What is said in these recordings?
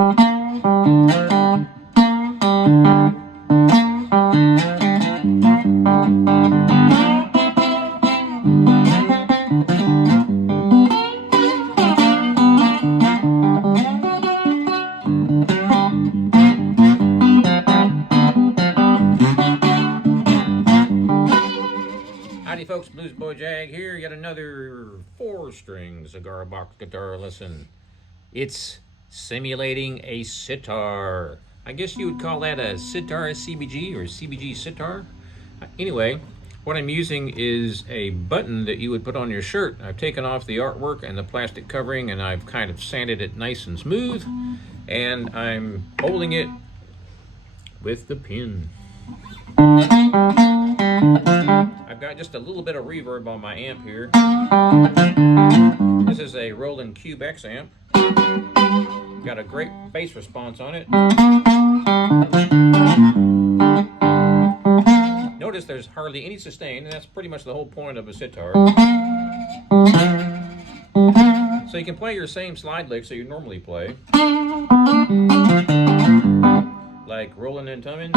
Howdy folks, Bluesboyjag here, yet another 4-string cigar box guitar lesson. It's simulating a sitar. I guess you would call that a sitar CBG or CBG sitar. Anyway, what I'm using is a button that you would put on your shirt. I've taken off the artwork and the plastic covering and I've kind of sanded it nice and smooth, and I'm holding it with the pin. I've got just a little bit of reverb on my amp here. This is a Roland Cube X amp. Got a great bass response on it. Notice there's hardly any sustain, and that's pretty much the whole point of a sitar. So you can play your same slide licks that you normally play, like rolling and tumming.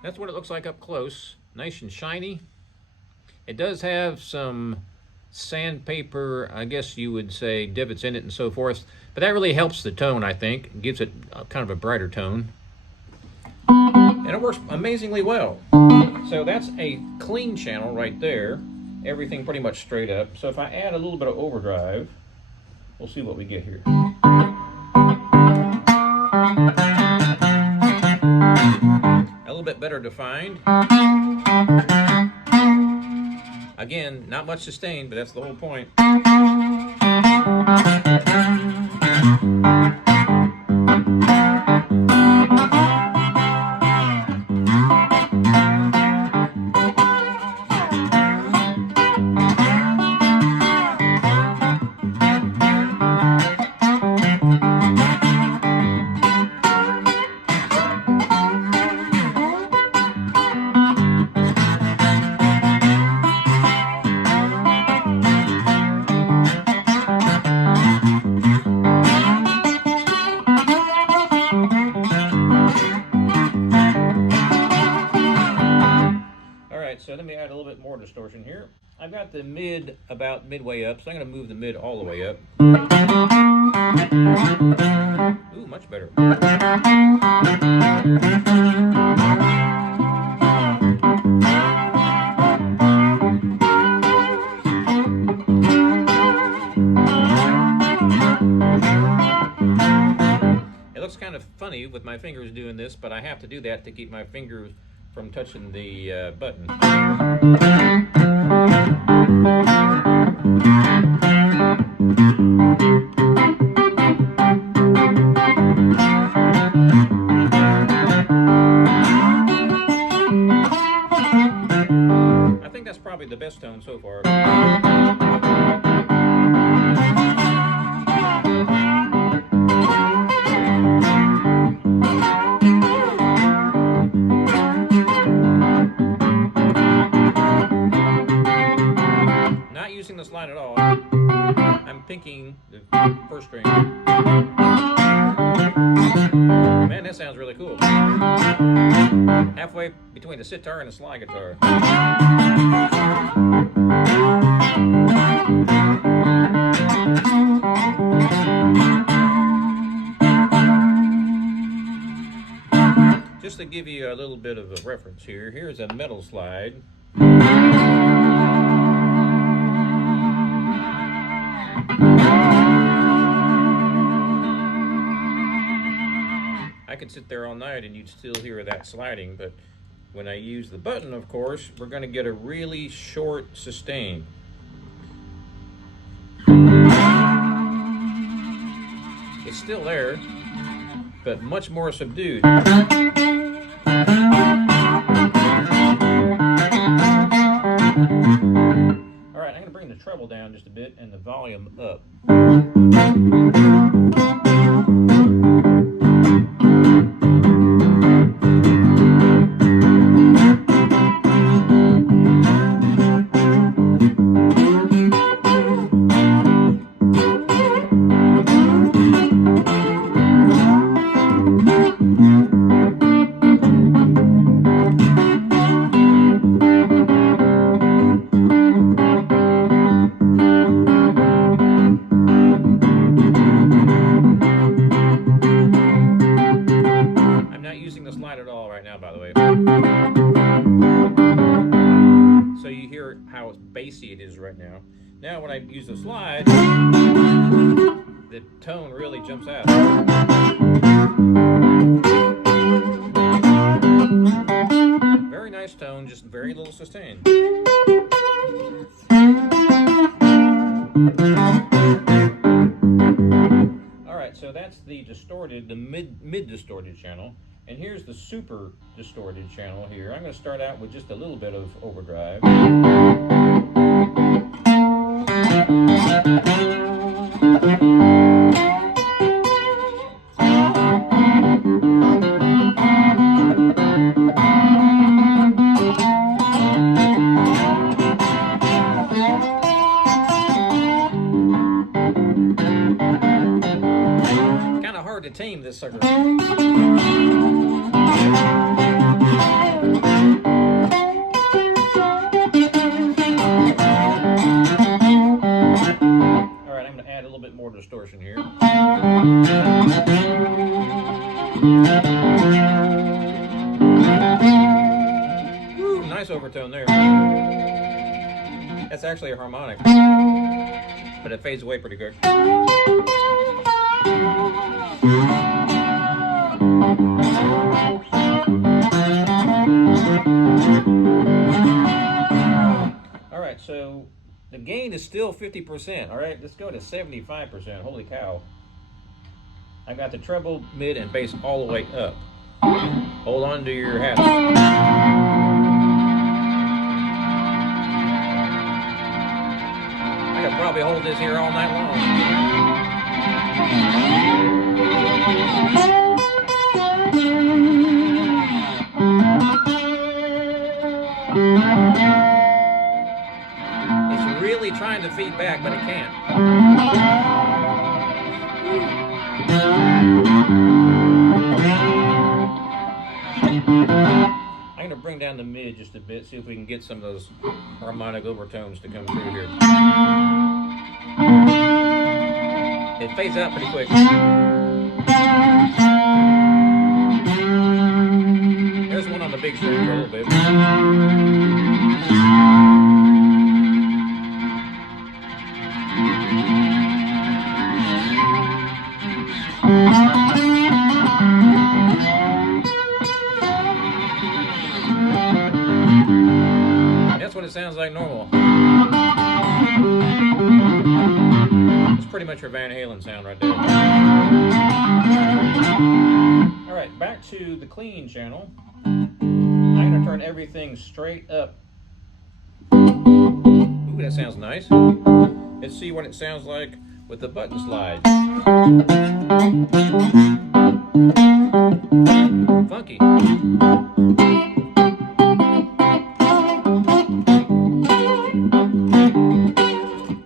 That's what it looks like up close, nice and shiny. It does have some sandpaper, I guess you would say, divots in it and so forth, but that really helps the tone, I think. It gives it kind of a brighter tone. And it works amazingly well. So that's a clean channel right there. Everything pretty much straight up. So if I add a little bit of overdrive, we'll see what we get here. A little bit better defined. Again, not much sustain, but that's the whole point. So let me add a little bit more distortion here. I've got the mid about midway up, so I'm going to move the mid all the way up. Ooh, much better. It looks kind of funny with my fingers doing this, but I have to do that to keep my fingers from touching the button. I think that's probably the best tone so far. Using the slide at all. I'm pinking the first string. Man, that sounds really cool. Halfway between the sitar and the slide guitar. Just to give you a little bit of a reference here, here's a metal slide. I could sit there all night and you'd still hear that sliding, but when I use the button, of course, we're going to get a really short sustain. It's still there, but much more subdued. Alright, I'm going to bring the treble down just a bit and the volume up. Slide at all right now, by the way. So you hear how bassy it is right now. Now when I use the slide, the tone really jumps out. Very nice tone, just very little sustain. Alright, so that's the distorted, the mid-distorted channel. And here's the super distorted channel here. I'm going to start out with just a little bit of overdrive. Kind of hard to tame this sucker. More distortion here. Woo, nice overtone there. That's actually a harmonic, but it fades away pretty quick. Alright, so the gain is still 50%. All right, let's go to 75%. Holy cow. I got the treble, mid, and bass all the way up. Hold on to your hat. I could probably hold this here all night long. Really trying to feed back, but it can't. I'm going to bring down the mid just a bit, see if we can get some of those harmonic overtones to come through here. It fades out pretty quick. There's one on the big string for a little bit. That's what it sounds like normal. It's pretty much your Van Halen sound right there. Alright, back to the clean channel. I'm going to turn everything straight up. Ooh, that sounds nice. Let's see what it sounds like with the button slide. Funky.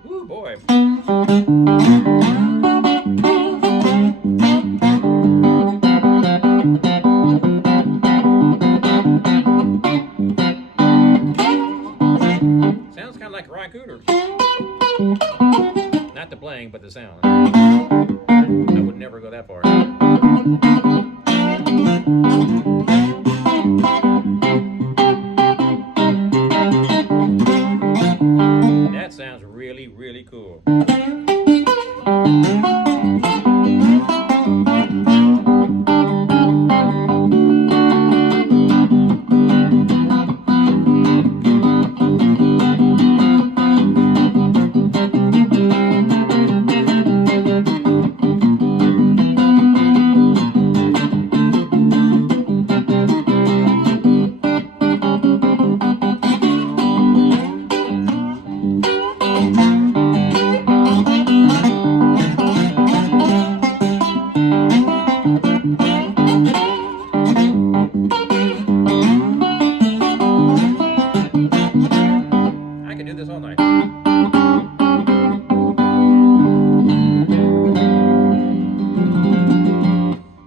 Woo, boy. Sounds kind of like a raccoon. Not the playing, but the sound. I would never go that far. That sounds really, really cool.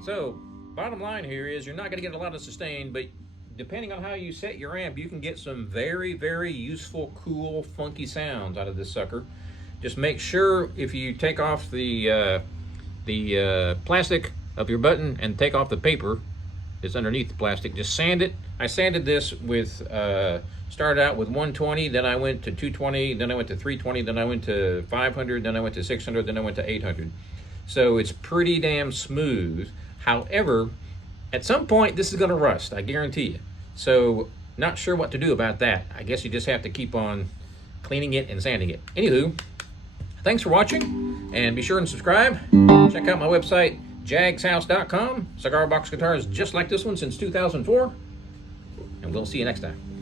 So, bottom line here is you're not going to get a lot of sustain, but depending on how you set your amp, you can get some very, very useful, cool, funky sounds out of this sucker. Just make sure if you take off the plastic of your button and take off the paper that's underneath the plastic, just sand it. I sanded this with, started out with 120, then I went to 220, then I went to 320, then I went to 500, then I went to 600, then I went to 800. So it's pretty damn smooth. However, at some point this is going to rust, I guarantee you. So not sure what to do about that. I guess you just have to keep on cleaning it and sanding it. Anywho, thanks for watching, and be sure and subscribe. Check out my website, jagshouse.com. Cigar box guitars just like this one since 2004. And we'll see you next time.